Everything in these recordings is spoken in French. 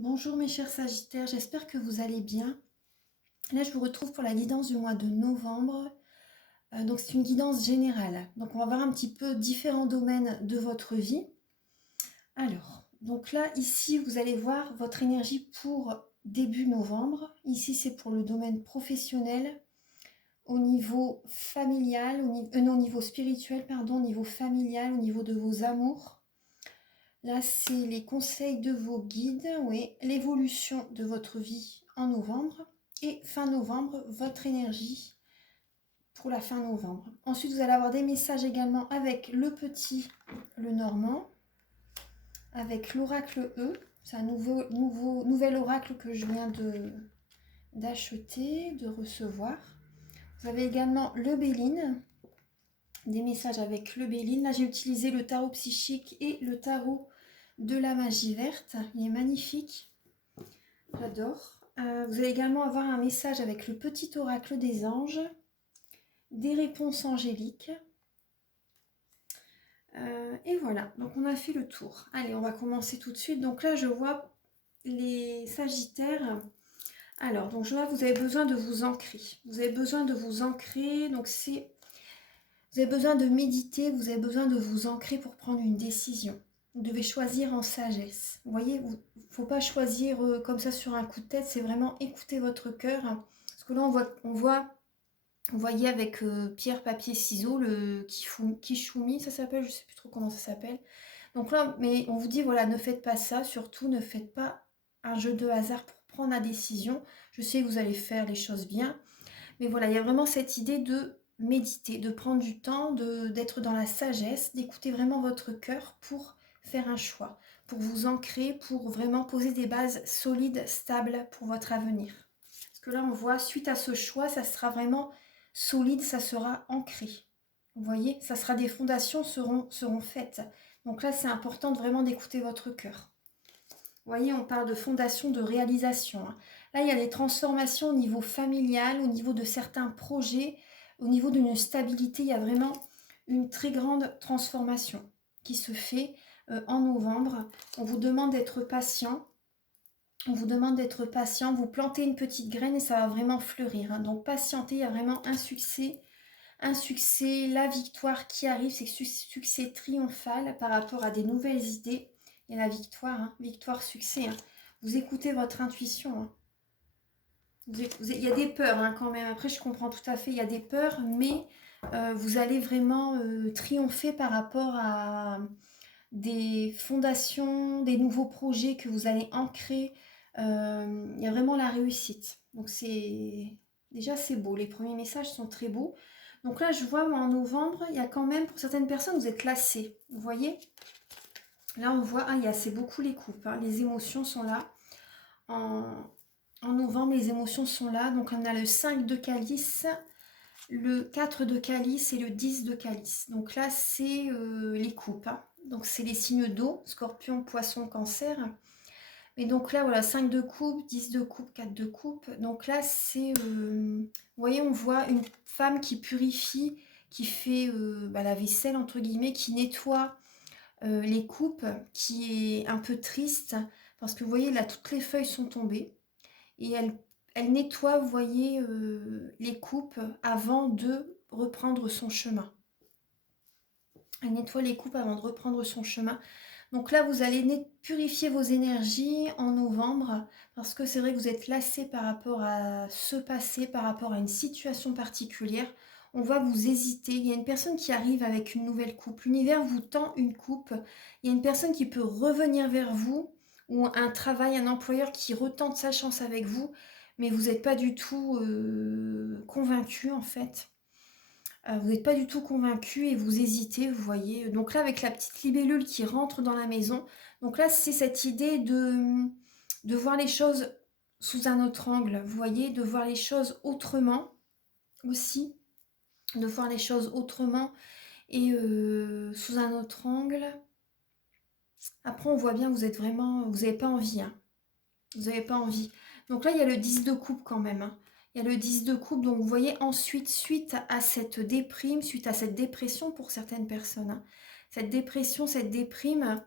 Bonjour mes chers Sagittaires, j'espère que vous allez bien. Là, je vous retrouve pour la guidance du mois de novembre. Donc, c'est une guidance générale. Donc, on va voir un petit peu différents domaines de votre vie. Alors, donc là, ici, vous allez voir votre énergie pour début novembre. Ici, c'est pour le domaine professionnel, au niveau familial, non, au niveau spirituel, pardon, au niveau familial, au niveau de vos amours. Là, c'est les conseils de vos guides, oui, l'évolution de votre vie en novembre. Et fin novembre, votre énergie pour la fin novembre. Ensuite, vous allez avoir des messages également avec le petit, le normand, avec l'oracle E. C'est un nouvel oracle que je viens d'acheter, de recevoir. Vous avez également le Béline, des messages avec le Béline. Là, j'ai utilisé le tarot psychique et le tarot de la magie verte. Il est magnifique. J'adore. Vous allez également avoir un message avec le petit oracle des anges, des réponses angéliques. Et voilà, donc on a fait le tour. Allez, on va commencer tout de suite. Donc là, je vois les Sagittaires. Alors, donc je vois que vous avez besoin de vous ancrer. Vous avez besoin de vous ancrer. Donc c'est... Vous avez besoin de méditer, vous avez besoin de vous ancrer pour prendre une décision. Vous devez choisir en sagesse. Vous voyez, il ne faut pas choisir comme ça sur un coup de tête, c'est vraiment écouter votre cœur. Parce que là, vous voyez avec pierre, papier, ciseaux, le Kishumi, ça s'appelle, je ne sais plus trop comment ça s'appelle. Donc là, mais on vous dit, voilà, ne faites pas ça, surtout ne faites pas un jeu de hasard pour prendre la décision. Je sais que vous allez faire les choses bien, mais voilà, il y a vraiment cette idée de méditer, de prendre du temps, d'être dans la sagesse, d'écouter vraiment votre cœur pour faire un choix, pour vous ancrer, pour vraiment poser des bases solides, stables pour votre avenir. Parce que là, on voit, suite à ce choix, ça sera vraiment solide, ça sera ancré. Vous voyez, ça sera des fondations seront faites. Donc là, c'est important vraiment d'écouter votre cœur. Vous voyez, on parle de fondation, de réalisation. Là, il y a des transformations au niveau familial, au niveau de certains projets, au niveau d'une stabilité. Il y a vraiment une très grande transformation qui se fait en novembre. On vous demande d'être patient. On vous demande d'être patient. Vous plantez une petite graine et ça va vraiment fleurir. Donc, patientez, il y a vraiment un succès. Un succès, la victoire qui arrive, c'est succès triomphal par rapport à des nouvelles idées. Et la victoire, victoire, succès. Vous écoutez votre intuition. Il y a des peurs quand même. Après, je comprends tout à fait, il y a des peurs, mais vous allez vraiment triompher par rapport à des fondations, des nouveaux projets que vous allez ancrer. Il y a vraiment la réussite. Donc déjà c'est beau. Les premiers messages sont très beaux. Donc là, je vois, moi, en novembre, il y a quand même, pour certaines personnes, vous êtes lassés. Vous voyez? Là, on voit, c'est beaucoup les coupes. Les émotions sont là. En novembre, les émotions sont là. Donc, on a le 5 de calice, le 4 de calice et le 10 de calice. Donc là, c'est les coupes. Donc, c'est les signes d'eau, scorpion, poisson, cancer. Et donc là, voilà, 5 de coupe, 10 de coupe, 4 de coupe. Donc là, c'est... vous voyez, on voit une femme qui purifie, qui fait la vaisselle, entre guillemets, qui nettoie les coupes, qui est un peu triste. Parce que vous voyez, là, toutes les feuilles sont tombées. Et elle nettoie, vous voyez, les coupes avant de reprendre son chemin. Elle nettoie les coupes avant de reprendre son chemin. Donc là, vous allez purifier vos énergies en novembre parce que c'est vrai que vous êtes lassé par rapport à ce passé, par rapport à une situation particulière. On voit que vous hésitez. Il y a une personne qui arrive avec une nouvelle coupe. L'univers vous tend une coupe. Il y a une personne qui peut revenir vers vous ou un travail, un employeur qui retente sa chance avec vous, mais vous n'êtes pas du tout convaincu en fait. Vous n'êtes pas du tout convaincu et vous hésitez, vous voyez. Donc là, avec la petite libellule qui rentre dans la maison, donc là, c'est cette idée de voir les choses sous un autre angle, vous voyez, de voir les choses autrement aussi, de voir les choses autrement et sous un autre angle. Après, on voit bien que vous êtes vraiment, vous n'avez pas envie, vous n'avez pas envie. Donc là, il y a le 10 de coupe quand même. Il y a le 10 de coupe. Donc vous voyez ensuite, suite à cette déprime, suite à cette dépression pour certaines personnes, cette dépression, cette déprime,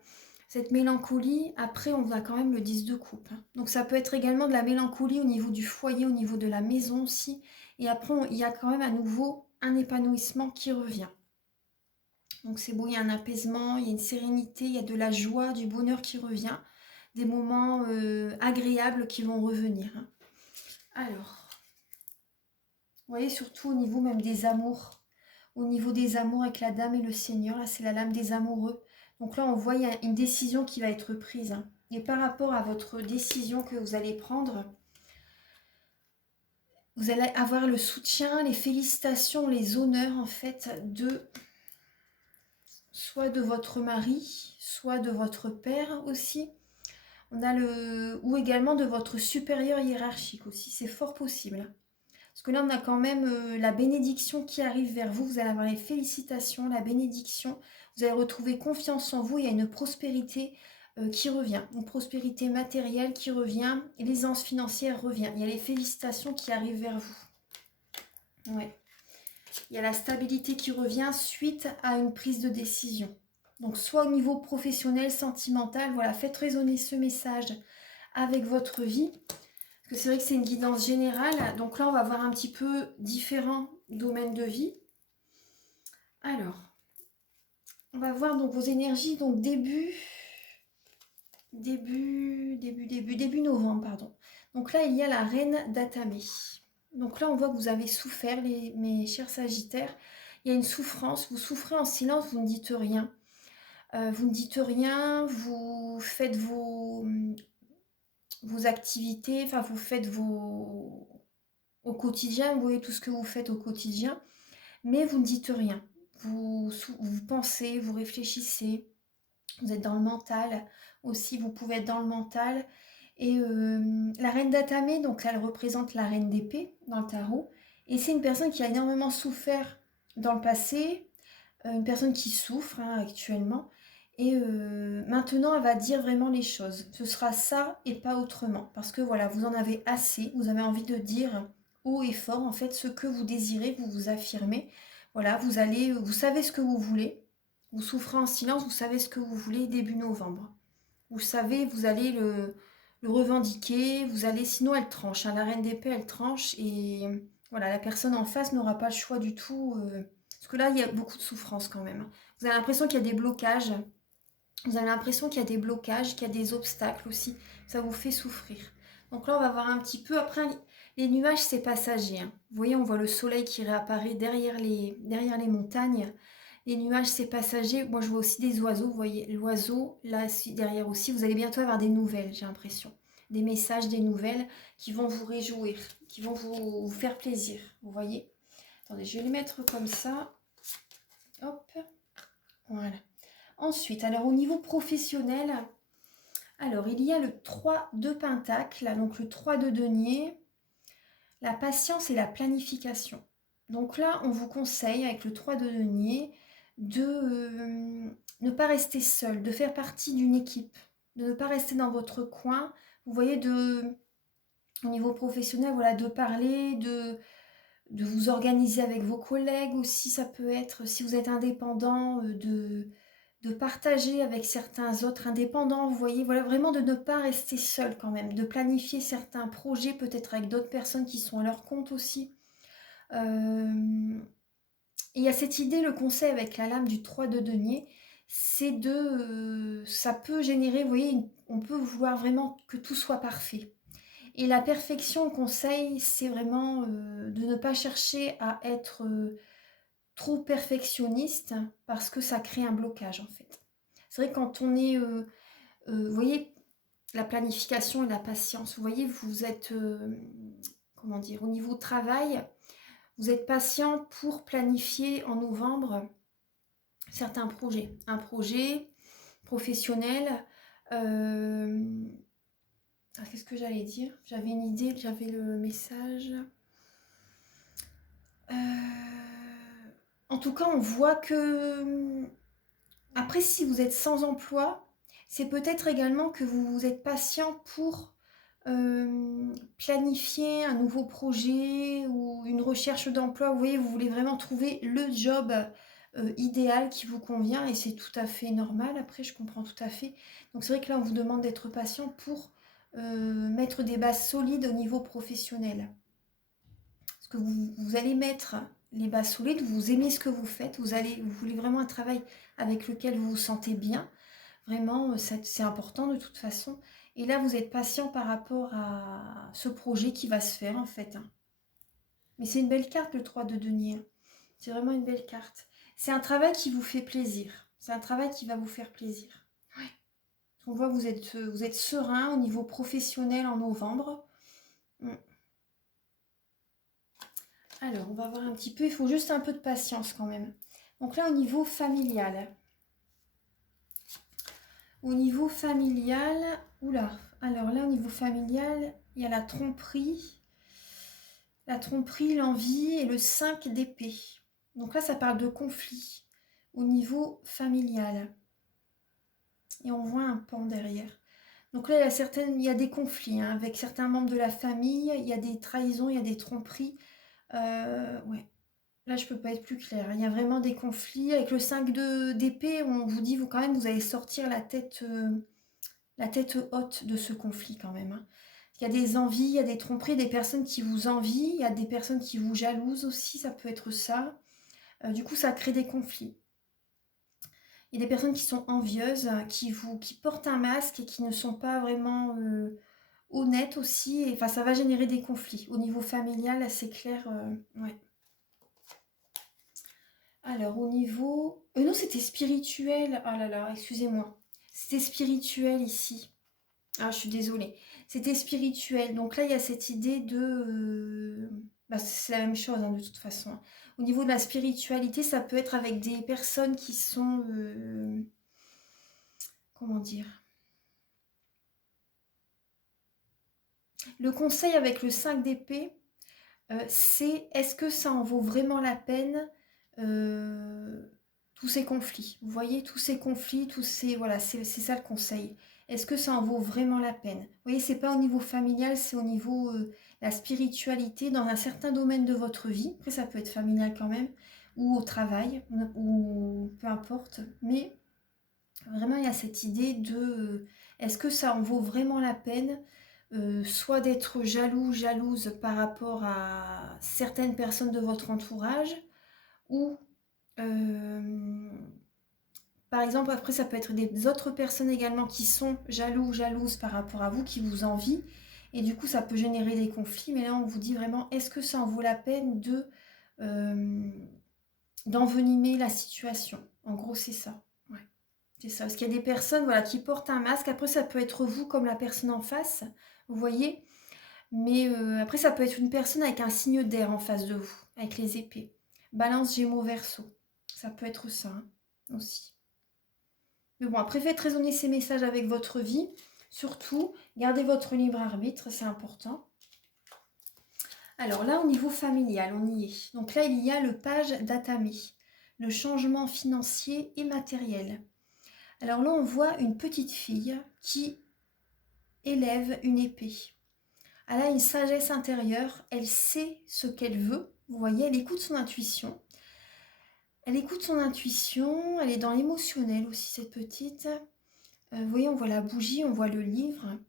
Cette mélancolie, après on a quand même le 10 de coupe. Donc ça peut être également de la mélancolie au niveau du foyer, au niveau de la maison aussi. Et après, il y a quand même à nouveau un épanouissement qui revient. Donc c'est beau, il y a un apaisement, il y a une sérénité, il y a de la joie, du bonheur qui revient. Des moments agréables qui vont revenir. Alors, vous voyez, surtout au niveau même des amours. Au niveau des amours avec la dame et le seigneur, là c'est la lame des amoureux. Donc là on voit il y a une décision qui va être prise. Et par rapport à votre décision que vous allez prendre, vous allez avoir le soutien, les félicitations, les honneurs en fait de soit de votre mari, soit de votre père aussi. On a ou également de votre supérieur hiérarchique aussi, c'est fort possible. Parce que là, on a quand même la bénédiction qui arrive vers vous. Vous allez avoir les félicitations, la bénédiction. Vous allez retrouver confiance en vous. Il y a une prospérité qui revient. Une prospérité matérielle qui revient. Et l'aisance financière revient. Il y a les félicitations qui arrivent vers vous. Ouais. Il y a la stabilité qui revient suite à une prise de décision. Donc, soit au niveau professionnel, sentimental, voilà, faites résonner ce message avec votre vie. C'est vrai que c'est une guidance générale. Donc là, on va voir un petit peu différents domaines de vie. Alors, on va voir donc vos énergies. Donc début novembre, pardon. Donc là, il y a la reine d'Atamé. Donc là, on voit que vous avez souffert, mes chers Sagittaires. Il y a une souffrance. Vous souffrez en silence, vous ne dites rien. Vous ne dites rien, vous faites vos activités, enfin vous faites au quotidien, vous voyez tout ce que vous faites au quotidien, mais vous ne dites rien. Vous pensez, vous réfléchissez, vous êtes dans le mental aussi, vous pouvez être dans le mental. Et la reine d'Atamé, donc elle représente la reine d'épée dans le tarot, et c'est une personne qui a énormément souffert dans le passé, une personne qui souffre actuellement, et maintenant elle va dire vraiment les choses. Ce sera ça et pas autrement, parce que voilà, vous en avez assez, vous avez envie de dire haut et fort en fait ce que vous désirez, vous vous affirmez. Voilà, vous savez ce que vous voulez, vous souffrez en silence, vous savez ce que vous voulez début novembre. Vous savez, vous allez le revendiquer, vous allez, sinon elle tranche, la reine d'épée elle tranche, et voilà, la personne en face n'aura pas le choix du tout, parce que là il y a beaucoup de souffrance quand même. Vous avez l'impression qu'il y a des blocages, vous avez l'impression qu'il y a des blocages, qu'il y a des obstacles aussi, ça vous fait souffrir. Donc là on va voir un petit peu, après les nuages c'est passager, Vous voyez, on voit le soleil qui réapparaît derrière les montagnes. Les nuages, c'est passager. Moi, je vois aussi des oiseaux. Vous voyez, l'oiseau, là, derrière aussi. Vous allez bientôt avoir des nouvelles, j'ai l'impression. Des messages, des nouvelles qui vont vous réjouir, qui vont vous faire plaisir. Vous voyez? Attendez, je vais les mettre comme ça. Hop. Voilà. Ensuite, alors au niveau professionnel, alors il y a le 3 de Pentacle, donc le 3 de denier, la patience et la planification. Donc là, on vous conseille, avec le 3 de denier, de ne pas rester seul, de faire partie d'une équipe, de ne pas rester dans votre coin. Vous voyez, au niveau professionnel, voilà, de parler, de vous organiser avec vos collègues aussi, ça peut être, si vous êtes indépendant, de partager avec certains autres indépendants, vous voyez, voilà, vraiment de ne pas rester seul quand même, de planifier certains projets, peut-être avec d'autres personnes qui sont à leur compte aussi. Il y a cette idée, le conseil avec la lame du 3 de denier, c'est ça peut générer, vous voyez, on peut vouloir vraiment que tout soit parfait. Et la perfection, le conseil, c'est vraiment de ne pas chercher à être trop perfectionniste, parce que ça crée un blocage en fait. C'est vrai que quand on est, vous voyez, la planification et la patience, vous voyez, vous êtes, comment dire, au niveau travail, vous êtes patient pour planifier en novembre certains projets. Un projet professionnel. Qu'est-ce que j'allais dire? J'avais une idée, j'avais le message. En tout cas, on voit que... Après, si vous êtes sans emploi, c'est peut-être également que vous êtes patient pour planifier un nouveau projet ou une recherche d'emploi. Vous voyez, vous voulez vraiment trouver le job idéal qui vous convient et c'est tout à fait normal. Après, je comprends tout à fait. Donc c'est vrai que là, on vous demande d'être patient pour mettre des bases solides au niveau professionnel. Parce que vous allez mettre les bases solides, vous aimez ce que vous faites, vous voulez vraiment un travail avec lequel vous vous sentez bien. Vraiment, c'est important de toute façon. Et là, vous êtes patient par rapport à ce projet qui va se faire en fait, hein. Mais c'est une belle carte, le 3 de denier, hein. C'est vraiment une belle carte. C'est un travail qui vous fait plaisir. C'est un travail qui va vous faire plaisir. Ouais. On voit que vous êtes serein au niveau professionnel en novembre. Mm. Alors, on va voir un petit peu. Il faut juste un peu de patience quand même. Donc là, au niveau familial. Au niveau familial, oula. Alors là, au niveau familial, il y a la tromperie, l'envie et le 5 d'épée. Donc là, ça parle de conflit au niveau familial. Et on voit un pan derrière. Donc là, il y a des conflits, hein, avec certains membres de la famille, il y a des trahisons, il y a des tromperies. Ouais. Là, je peux pas être plus claire. Il y a vraiment des conflits. Avec le 5 d'épée, on vous dit, quand même, vous allez sortir la tête haute de ce conflit quand même, hein. Il y a des envies, il y a des tromperies, des personnes qui vous envient, il y a des personnes qui vous jalousent aussi, ça peut être ça. Du coup, ça crée des conflits. Il y a des personnes qui sont envieuses, qui portent un masque et qui ne sont pas vraiment honnêtes aussi. Et, enfin, ça va générer des conflits. Au niveau familial, c'est clair. Ouais. Alors, au niveau... non, c'était spirituel. Oh là là, excusez-moi. C'était spirituel ici. Ah, je suis désolée. C'était spirituel. Donc là, il y a cette idée de... bah, c'est la même chose, hein, de toute façon. Au niveau de la spiritualité, ça peut être avec des personnes qui sont... comment dire? Le conseil avec le 5 d'épée, c'est est-ce que ça en vaut vraiment la peine, euh, tous ces conflits? Vous voyez, tous ces conflits, voilà, c'est ça le conseil. Est-ce que ça en vaut vraiment la peine? Vous voyez, c'est pas au niveau familial, c'est au niveau la spiritualité dans un certain domaine de votre vie. Après, ça peut être familial quand même, ou au travail, ou peu importe. Mais vraiment, il y a cette idée de est-ce que ça en vaut vraiment la peine, soit d'être jaloux, jalouse par rapport à certaines personnes de votre entourage, ou par exemple, après, ça peut être des autres personnes également qui sont jaloux, jalouses par rapport à vous, qui vous envient, et du coup, ça peut générer des conflits. Mais là, on vous dit vraiment, est-ce que ça en vaut la peine d'envenimer la situation? En gros, c'est ça. Ouais. C'est ça, parce qu'il y a des personnes, voilà, qui portent un masque. Après, ça peut être vous comme la personne en face, vous voyez. Mais après, ça peut être une personne avec un signe d'air en face de vous, avec les épées. Balance, Gémeaux, Verseau. Ça peut être ça, hein, aussi. Mais bon, après, faites résonner ces messages avec votre vie. Surtout, gardez votre libre arbitre, c'est important. Alors là, au niveau familial, on y est. Donc là, il y a le page d'Atamé, le changement financier et matériel. Alors là, on voit une petite fille qui élève une épée. Elle a une sagesse intérieure, elle sait ce qu'elle veut. Vous voyez, elle écoute son intuition. Elle écoute son intuition, elle est dans l'émotionnel aussi, cette petite. Vous voyez, on voit la bougie, on voit le livre.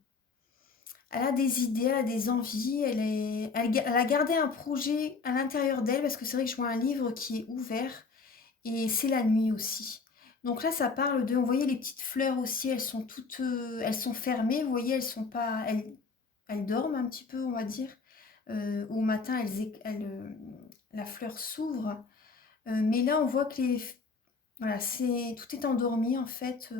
Elle a des idées, elle a des envies, elle a gardé un projet à l'intérieur d'elle, parce que c'est vrai que je vois un livre qui est ouvert, et c'est la nuit aussi. Donc là, ça parle de, vous voyez les petites fleurs aussi, elles sont toutes, elles sont fermées, vous voyez, elles sont pas, elles dorment un petit peu, on va dire. Au matin, la fleur s'ouvre. Mais là, on voit que voilà, tout est endormi en fait.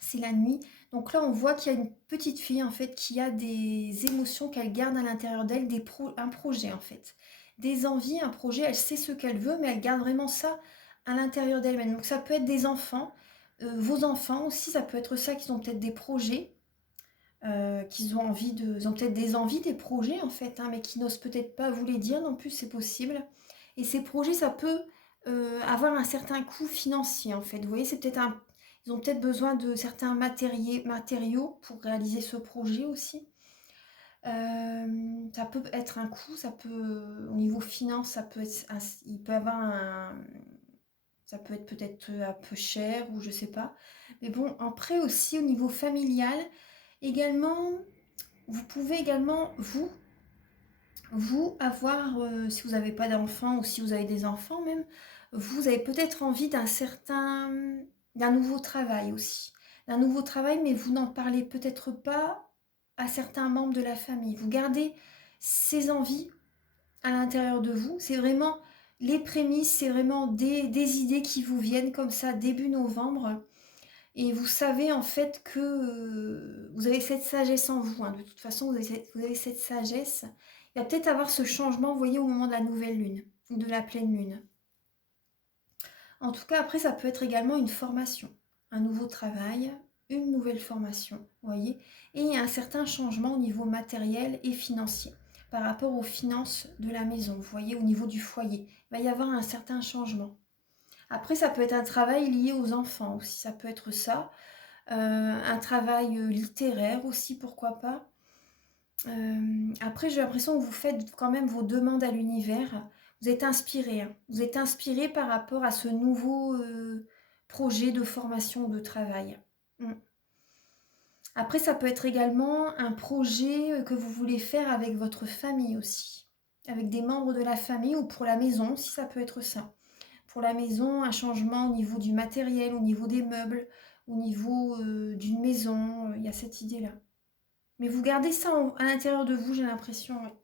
C'est la nuit. Donc là, on voit qu'il y a une petite fille en fait qui a des émotions qu'elle garde à l'intérieur d'elle, un projet en fait. Des envies, un projet, elle sait ce qu'elle veut, mais elle garde vraiment ça à l'intérieur d'elle-même. Donc ça peut être des enfants, vos enfants aussi, ça peut être ça, qu'ils ont peut-être des projets, ils ont peut-être des envies, des projets en fait, hein, mais qui n'osent peut-être pas vous les dire non plus, c'est possible. Et ces projets, ça peut avoir un certain coût financier en fait. Vous voyez, ils ont peut-être besoin de certains matériaux pour réaliser ce projet aussi. Ça peut être un coût, au niveau finance, il peut avoir Ça peut être peut-être un peu cher ou je sais pas. Mais bon, après aussi au niveau familial, également, vous pouvez également, vous avoir, si vous n'avez pas d'enfants ou si vous avez des enfants même, vous avez peut-être envie d'un nouveau travail aussi. D'un nouveau travail, mais vous n'en parlez peut-être pas à certains membres de la famille. Vous gardez ces envies à l'intérieur de vous. C'est vraiment les prémices, c'est vraiment des idées qui vous viennent comme ça début novembre. Et vous savez en fait que vous avez cette sagesse en vous, hein. De toute façon, vous avez cette sagesse. Il va peut-être avoir ce changement, vous voyez, au moment de la nouvelle lune ou de la pleine lune. En tout cas, après, ça peut être également une formation, un nouveau travail, une nouvelle formation, vous voyez. Et il y a un certain changement au niveau matériel et financier par rapport aux finances de la maison, vous voyez, au niveau du foyer. Il va y avoir un certain changement. Après, ça peut être un travail lié aux enfants aussi, ça peut être ça. Un travail littéraire aussi, pourquoi pas. Après, j'ai l'impression que vous faites quand même vos demandes à l'univers. Vous êtes inspiré, hein. Vous êtes inspiré par rapport à ce nouveau projet de formation ou de travail. Mm. Après, ça peut être également un projet que vous voulez faire avec votre famille aussi. Avec des membres de la famille ou pour la maison, si ça peut être ça. Pour la maison, un changement au niveau du matériel, au niveau des meubles, au niveau d'une maison. Il y a cette idée-là. Mais vous gardez ça à l'intérieur de vous, j'ai l'impression. Ouais.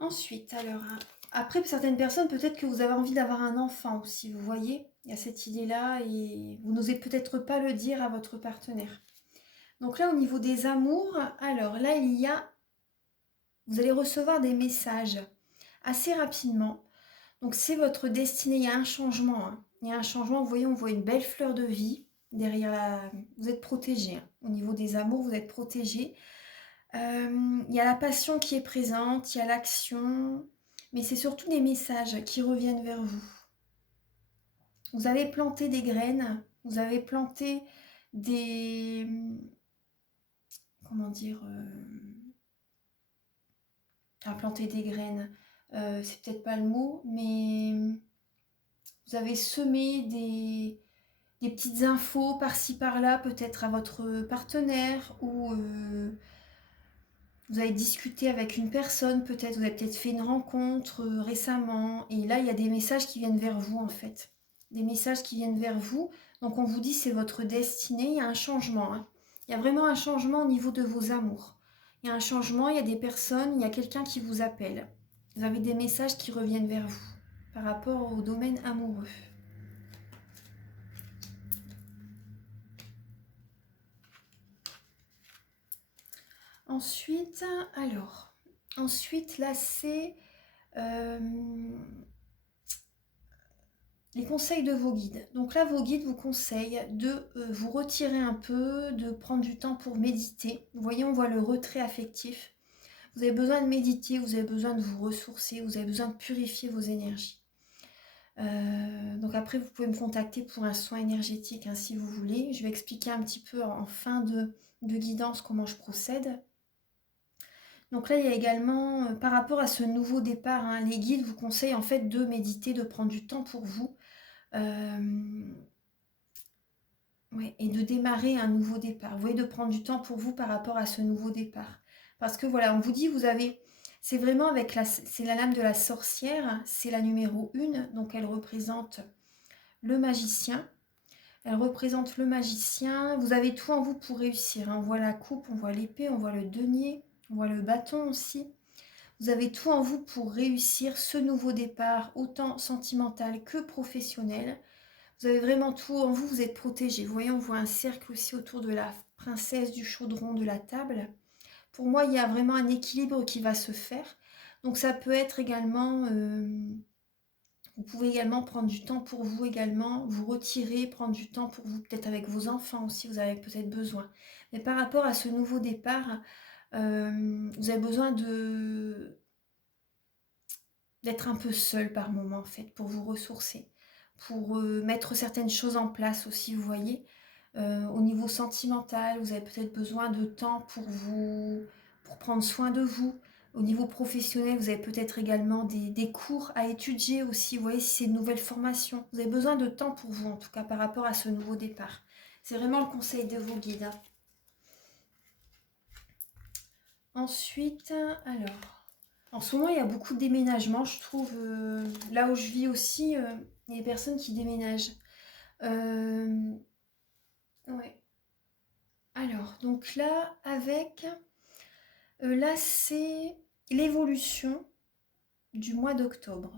Ensuite, alors, après, pour certaines personnes, peut-être que vous avez envie d'avoir un enfant aussi, vous voyez. Il y a cette idée-là et vous n'osez peut-être pas le dire à votre partenaire. Donc là, au niveau des amours, alors là, vous allez recevoir des messages assez rapidement. Donc c'est votre destinée, il y a un changement. Hein. Il y a un changement, vous voyez, on voit une belle fleur de vie derrière la... Vous êtes protégé. Hein. Au niveau des amours, vous êtes protégé. Il y a la passion qui est présente, il y a l'action, mais c'est surtout des messages qui reviennent vers vous. Vous avez planté des graines, vous avez planté des... Comment dire planter des graines, c'est peut-être pas le mot, mais vous avez semé des petites infos par-ci par-là, peut-être à votre partenaire, ou vous avez discuté avec une personne, peut-être, vous avez peut-être fait une rencontre récemment, et là, il y a des messages qui viennent vers vous, en fait. Des messages qui viennent vers vous. Donc, on vous dit, c'est votre destinée, il y a un changement. Hein. Il y a vraiment un changement au niveau de vos amours. Il y a un changement, il y a des personnes, il y a quelqu'un qui vous appelle. Vous avez des messages qui reviennent vers vous par rapport au domaine amoureux. Ensuite, là, c'est les conseils de vos guides. Donc là, vos guides vous conseillent de vous retirer un peu, de prendre du temps pour méditer. Vous voyez, on voit le retrait affectif. Vous avez besoin de méditer, vous avez besoin de vous ressourcer, vous avez besoin de purifier vos énergies. Donc après, vous pouvez me contacter pour un soin énergétique hein, si vous voulez. Je vais expliquer un petit peu en fin de guidance comment je procède. Donc là, il y a également, par rapport à ce nouveau départ, hein, les guides vous conseillent en fait de méditer, de prendre du temps pour vous ouais, et de démarrer un nouveau départ. Vous voyez, de prendre du temps pour vous par rapport à ce nouveau départ. Parce que voilà, on vous dit, c'est vraiment c'est la lame de la sorcière, c'est la numéro 1, donc elle représente le magicien. Elle représente le magicien. Vous avez tout en vous pour réussir. Hein. On voit la coupe, on voit l'épée, on voit le denier, on voit le bâton aussi. Vous avez tout en vous pour réussir ce nouveau départ, autant sentimental que professionnel. Vous avez vraiment tout en vous, vous êtes protégé. Vous voyez, on voit un cercle aussi autour de la princesse, du chaudron, de la table. Pour moi, il y a vraiment un équilibre qui va se faire. Donc ça peut être également... vous pouvez également prendre du temps pour vous également, vous retirer, prendre du temps pour vous, peut-être avec vos enfants aussi, vous avez peut-être besoin. Mais par rapport à ce nouveau départ, vous avez besoin d'être un peu seul par moment en fait, pour vous ressourcer, pour mettre certaines choses en place aussi, vous voyez. Au niveau sentimental, vous avez peut-être besoin de temps pour prendre soin de vous, Au niveau professionnel, vous avez peut-être également des cours à étudier aussi. Vous voyez, si c'est une nouvelle formation. Vous avez besoin de temps pour vous, en tout cas, par rapport à ce nouveau départ. C'est vraiment le conseil de vos guides, hein. Ensuite, alors, en ce moment, il y a beaucoup de déménagements, je trouve. Là où je vis aussi, il y a des personnes qui déménagent. Ouais. Alors, donc là, là, c'est l'évolution du mois d'octobre.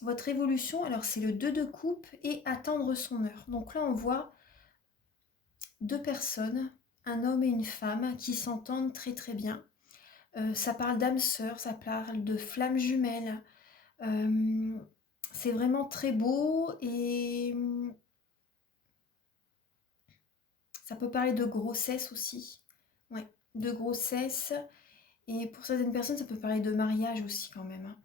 Votre évolution, alors c'est le 2 de coupe et attendre son heure. Donc là, on voit deux personnes, un homme et une femme, qui s'entendent très très bien. Ça parle d'âme sœur, ça parle de flammes jumelles. C'est vraiment très beau et ça peut parler de grossesse aussi. Ouais, de grossesse. Et pour certaines personnes, ça peut parler de mariage aussi quand même, hein.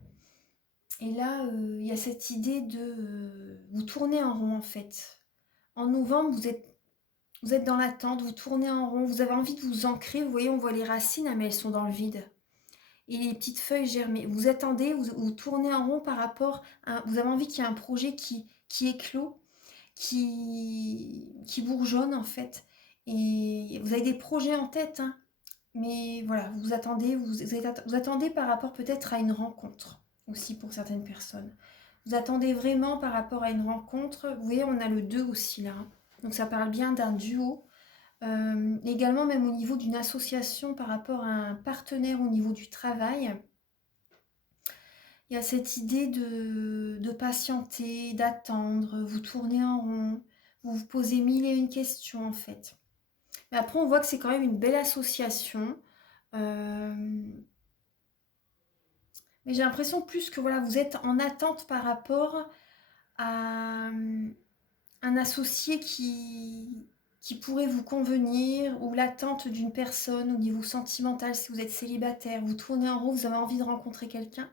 Et là, il y a cette idée de vous tourner en rond en fait. En novembre, vous êtes dans l'attente, vous tournez en rond, vous avez envie de vous ancrer. Vous voyez, on voit les racines, hein, mais elles sont dans le vide. Et les petites feuilles germées. Vous attendez, vous tournez en rond par rapport à... Vous avez envie qu'il y ait un projet qui éclot, qui bourgeonne en fait. Et vous avez des projets en tête, hein, mais voilà, vous attendez, vous attendez par rapport peut-être à une rencontre aussi pour certaines personnes. Vous attendez vraiment par rapport à une rencontre. Vous voyez, on a le 2 aussi là, hein. Donc ça parle bien d'un duo. Également même au niveau d'une association par rapport à un partenaire au niveau du travail. Il y a cette idée de patienter, d'attendre, vous tournez en rond, vous vous posez mille et une questions en fait. Mais après on voit que c'est quand même une belle association. Euh, mais j'ai l'impression plus que voilà, vous êtes en attente par rapport à un associé qui pourrait vous convenir, ou l'attente d'une personne au niveau sentimental si vous êtes célibataire. Vous tournez en rond, vous avez envie de rencontrer quelqu'un,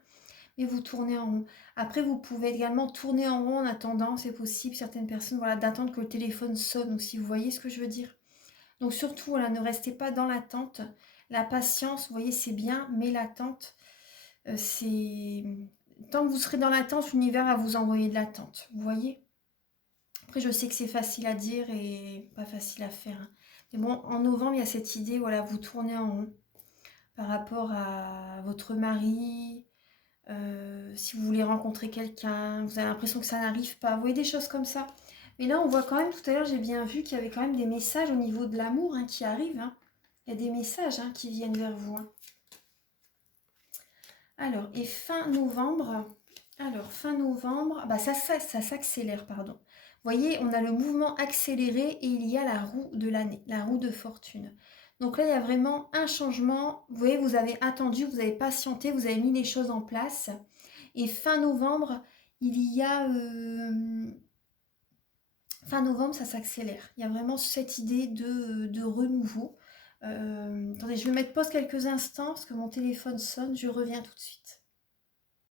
mais vous tournez en rond. Après, vous pouvez également tourner en rond en attendant, c'est possible, certaines personnes, voilà, d'attendre que le téléphone sonne aussi. Vous voyez ce que je veux dire? Donc surtout, voilà, ne restez pas dans l'attente. La patience, vous voyez, c'est bien, mais l'attente, c'est... Tant que vous serez dans l'attente, l'univers va vous envoyer de l'attente. Vous voyez? Après, je sais que c'est facile à dire et pas facile à faire, hein. Mais bon, en novembre, il y a cette idée, voilà, vous tournez en rond par rapport à votre mari, si vous voulez rencontrer quelqu'un, vous avez l'impression que ça n'arrive pas. Vous voyez des choses comme ça. Mais là, on voit quand même, tout à l'heure, j'ai bien vu qu'il y avait quand même des messages au niveau de l'amour, hein, qui arrivent, hein. Il y a des messages, hein, qui viennent vers vous, hein. Alors, et fin novembre, bah ça s'accélère, pardon. Vous voyez, on a le mouvement accéléré et il y a la roue de l'année, la roue de fortune. Donc là, il y a vraiment un changement. Vous voyez, vous avez attendu, vous avez patienté, vous avez mis les choses en place. Et fin novembre, il y a... fin novembre, ça s'accélère. Il y a vraiment cette idée de renouveau. Attendez, je vais mettre pause quelques instants parce que mon téléphone sonne. Je reviens tout de suite.